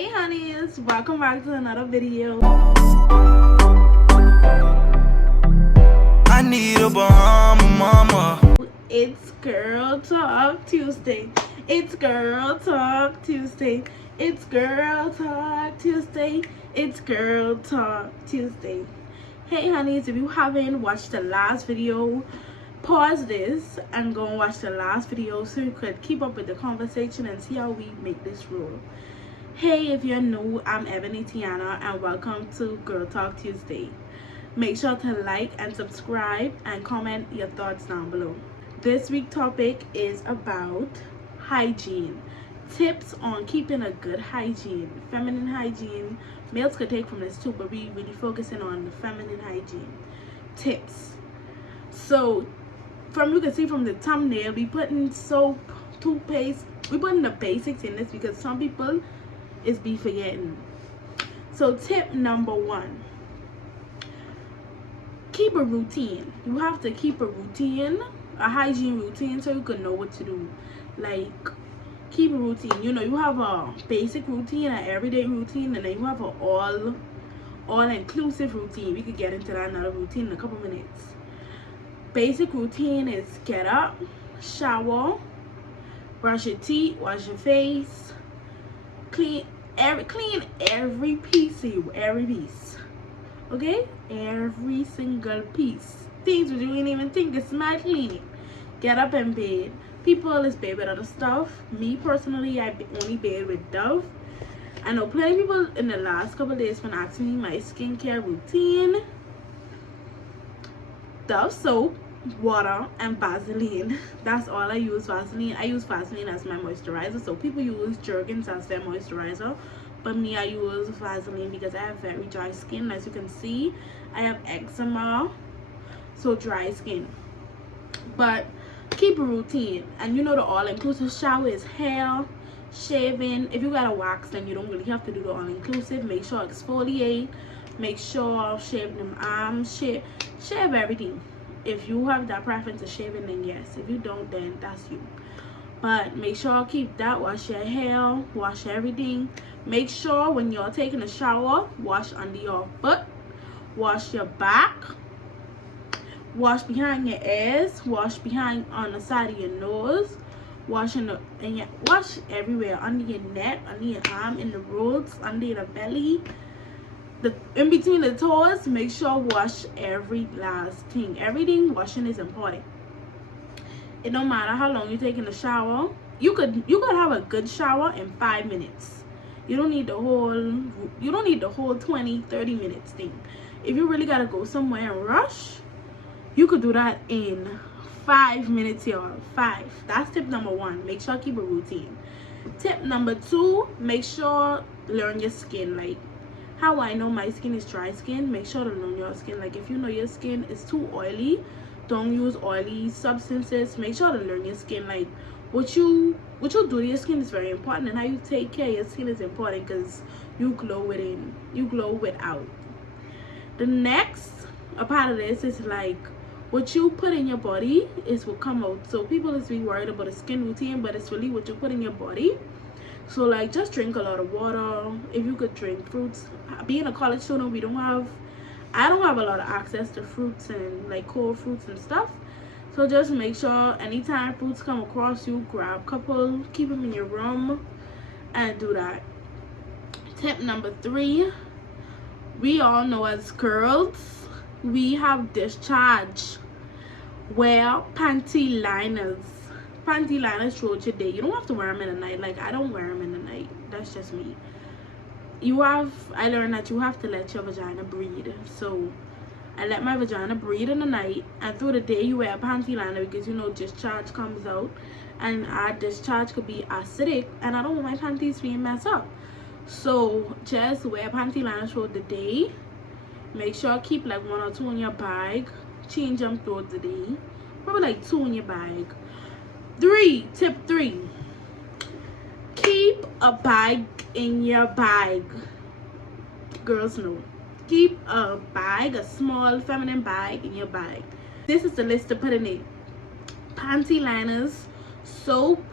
Hey honeys, welcome back to another video. I need a Bahama mama. It's Girl Talk Tuesday. It's Girl Talk Tuesday. It's Girl Talk Tuesday. It's Girl Talk Tuesday. Hey honeys, if you haven't watched the last video, pause this and go and watch the last video so you could keep up with the conversation and see how we make this roll. Hey, if you're new, I'm Ebony Tiana and welcome to Girl Talk Tuesday. Make sure to like and subscribe and comment your thoughts down below. This week's topic is about hygiene. Tips on keeping a good hygiene. Feminine hygiene. Males could take from this too, but we really focusing on the feminine hygiene tips. So you can see from the thumbnail, we put in soap, toothpaste. We put in the basics in this because some people is be forgetting. So tip number 1, keep a routine. You have to keep a routine, a hygiene routine, so you can know what to do. Like, keep a routine. You know, you have a basic routine, an everyday routine, and then you have an all-inclusive routine. We could get into that another routine in a couple minutes. Basic routine is get up, shower, brush your teeth, wash your face, clean every piece of you, every piece. Okay, every single piece. Things you didn't even think is smart cleaning. Get up and bathe. People is bathe with other stuff. Me personally, I only bathe with Dove. I know plenty of people in the last couple of days been asking me my skincare routine. Dove soap, water, and Vaseline. That's all I use. Vaseline. I use Vaseline as my moisturizer. So people use Jergens as their moisturizer, but me, I use Vaseline because I have very dry skin. As you can see, I have eczema, so dry skin. But keep a routine, and you know the all-inclusive shower is hair, shaving. If you got a wax, then you don't really have to do the all-inclusive. Make sure exfoliate. Make sure shave them arms, shave everything. If you have that preference of shaving, then yes. If you don't, then that's you. But make sure keep that. Wash your hair, wash everything. Make sure when you're taking a shower, wash under your foot, wash your back, wash behind your ears, wash behind on the side of your nose, wash wash everywhere, under your neck, under your arm, in the roots, under your belly, in between the toes. Make sure wash every last thing. Everything washing is important. It don't matter how long you're taking a shower. You could have a good shower in 5 minutes. You don't need the whole 20-30 minutes thing. If you really gotta go somewhere and rush, you could do that in 5 minutes, y'all. 5. That's tip number 1. Make sure keep a routine. Tip number 2, make sure learn your skin. Like how I know my skin is dry skin, make sure to learn your skin. Like if you know your skin is too oily, don't use oily substances. Make sure to learn your skin. Like what you do to your skin is very important, and how you take care of your skin is important, because you glow within, you glow without. The next a part of this is like what you put in your body is what come out. So people is be worried about a skin routine, but it's really what you put in your body. So like just drink a lot of water. If you could drink fruits. Being a college student, I don't have a lot of access to fruits and like cold fruits and stuff. So just make sure anytime fruits come across you, grab a couple, keep them in your room, and do that. Tip number 3, we all know as girls, we have discharge. Wear panty liners. Panty liners throughout your day. You don't have to wear them in the night. Like I don't wear them in the night. That's just me. I learned that you have to let your vagina breathe. So I let my vagina breathe in the night, and through the day you wear a panty liner because you know discharge comes out, and our discharge could be acidic, and I don't want my panties being messed up. So just wear panty liners throughout the day. Make sure keep like 1 or 2 in your bag. Change them throughout the day. Probably like 2 in your bag. Tip 3, keep a bag in your bag. Girls know. Keep a bag, a small feminine bag in your bag. This is the list to put in it. Panty liners, soap,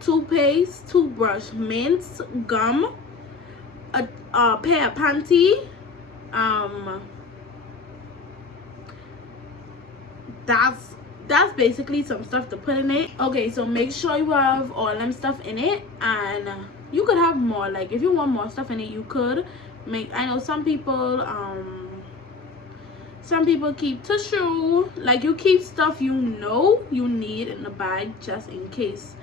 toothpaste, toothbrush, mints, gum, a pair of panty. That's basically some stuff to put in it. Okay, so make sure you have all them stuff in it, and you could have more. Like if you want more stuff in it, you could make. I know some people keep tissue. Like you keep stuff you know you need in the bag just in case.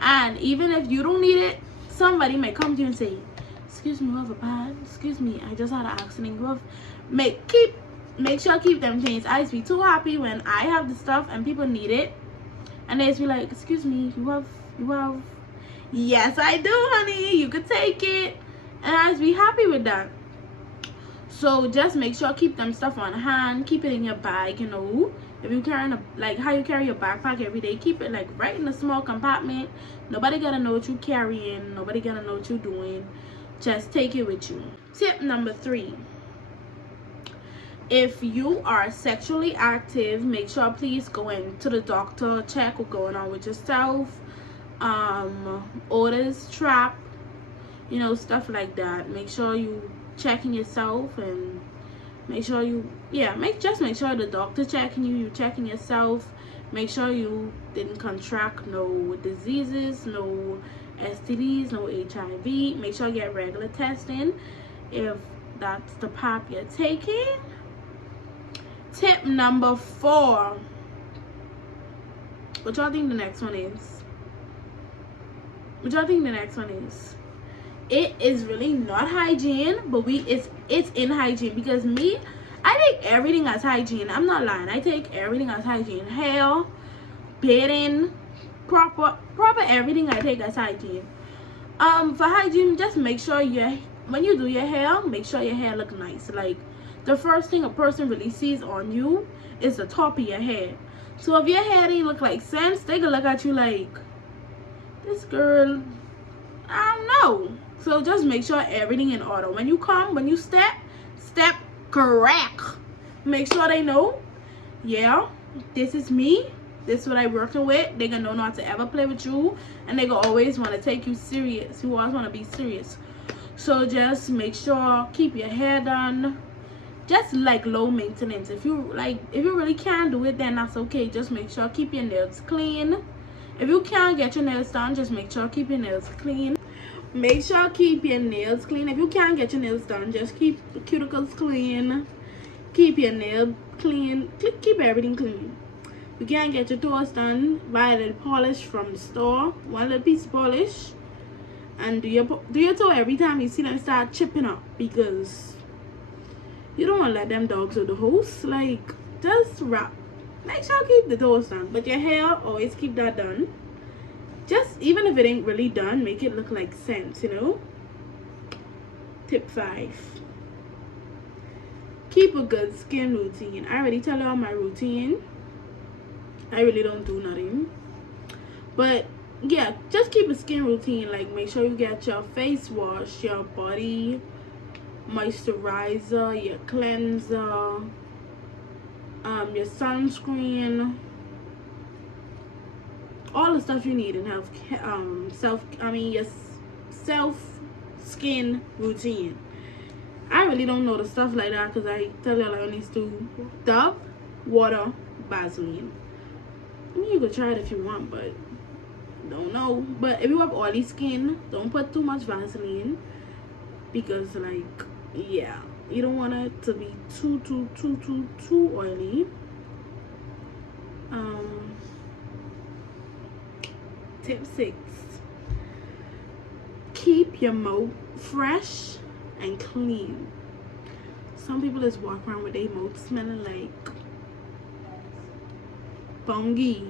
And even if you don't need it, somebody may come to you and say, excuse me, you have a bag? Excuse me, I just had an accident. You have make sure keep them things. I used to be too happy when I have the stuff and people need it, and they just be like, excuse me, you have yes I do, honey, you could take it. And I used to be happy with that. So just make sure keep them stuff on hand, keep it in your bag, you know. If you carrying like how you carry your backpack every day, keep it like right in a small compartment. Nobody gotta know what you carrying, nobody gotta know what you doing. Just take it with you. Tip number 3. If you are sexually active, make sure please go in to the doctor, check what's going on with yourself. Odors trap, you know, stuff like that. Make sure you checking yourself, and make sure you make sure the doctor checking you checking yourself. Make sure you didn't contract no diseases, no STDs, no HIV. Make sure you get regular testing if that's the path you're taking. Tip number 4. What y'all think the next one is? It is really not hygiene, but it's in hygiene, because me, I take everything as hygiene. I'm not lying. I take everything as hygiene. Hair, bathing, proper everything I take as hygiene. For hygiene, just make sure when you do your hair, make sure your hair look nice. Like the first thing a person really sees on you is the top of your hair. So if your hair didn't look like sense, they can look at you like, this girl, I don't know. So just make sure everything in order. When you step correct. Make sure they know, yeah, this is me. This is what I'm working with. They're gonna know not to ever play with you, and they gonna always want to take you serious. You always want to be serious. So just make sure keep your hair done. Just like low maintenance. If you really can't do it, then that's okay. Just make sure keep your nails clean. If you can't get your nails done, just make sure keep your nails clean. Make sure keep your nails clean. If you can't get your nails done, just keep the cuticles clean. Keep your nail clean. Keep everything clean. You can't get your toes done, buy a little polish from the store, one little piece of polish, and do your toe every time you see them start chipping up, because you don't want to let them dogs or the host. Like, just wrap. Make sure keep the toes done, but your hair, always keep that done. Just even if it ain't really done, make it look like sense, you know. Tip 5. Keep a good skin routine. I already tell y'all my routine. I really don't do nothing, but yeah, just keep a skin routine. Like, make sure you get your face wash, your body moisturizer, your cleanser, your sunscreen, all the stuff you need in health, your self skin routine. I really don't know the stuff like that, because I tell y'all I only do Dove, water, Vaseline. I mean, you could try it if you want, but don't know. But if you have oily skin, don't put too much Vaseline, because like, yeah, you don't want it to be too oily. Tip 6. Keep your mouth fresh and clean. Some people just walk around with their mouth smelling like fungi.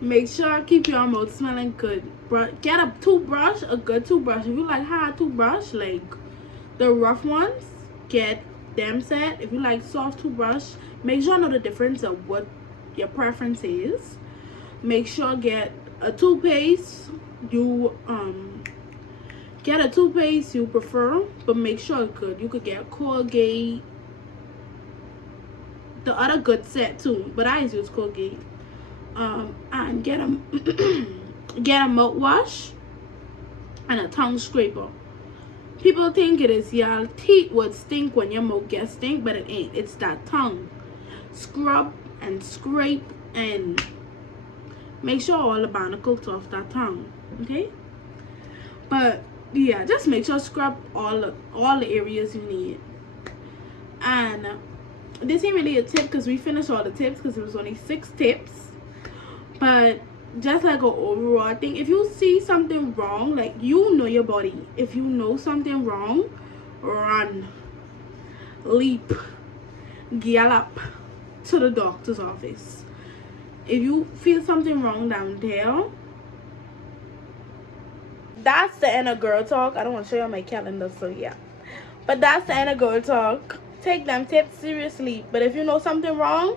Make sure keep your mouth smelling good. Get a toothbrush, a good toothbrush. If you like hard toothbrush, like the rough ones, get them set. If you like soft toothbrush, make sure you know the difference of what your preference is. Make sure get a toothpaste you prefer, but make sure it's good. You could get Colgate, the other good set too, but I use Colgate. And get a mouthwash and a tongue scraper. People think it is your teeth would stink when your mouth gets stink, but it ain't. It's that tongue. Scrub and scrape and make sure all the barnacles off that tongue. Okay? But yeah, just make sure scrub all the areas you need. And this ain't really a tip because we finished all the tips because it was only 6 tips. But just like an overall thing, if you see something wrong, like you know your body, if you know something wrong, run, leap, gallop to the doctor's office. If you feel something wrong down there, that's the end of girl talk. I don't want to show you my calendar, so yeah, but that's the end of girl talk. Take them tips seriously, but if you know something wrong,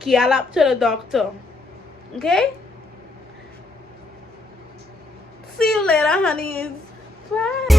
gallop to the doctor. Okay? See you later, honeys. Bye.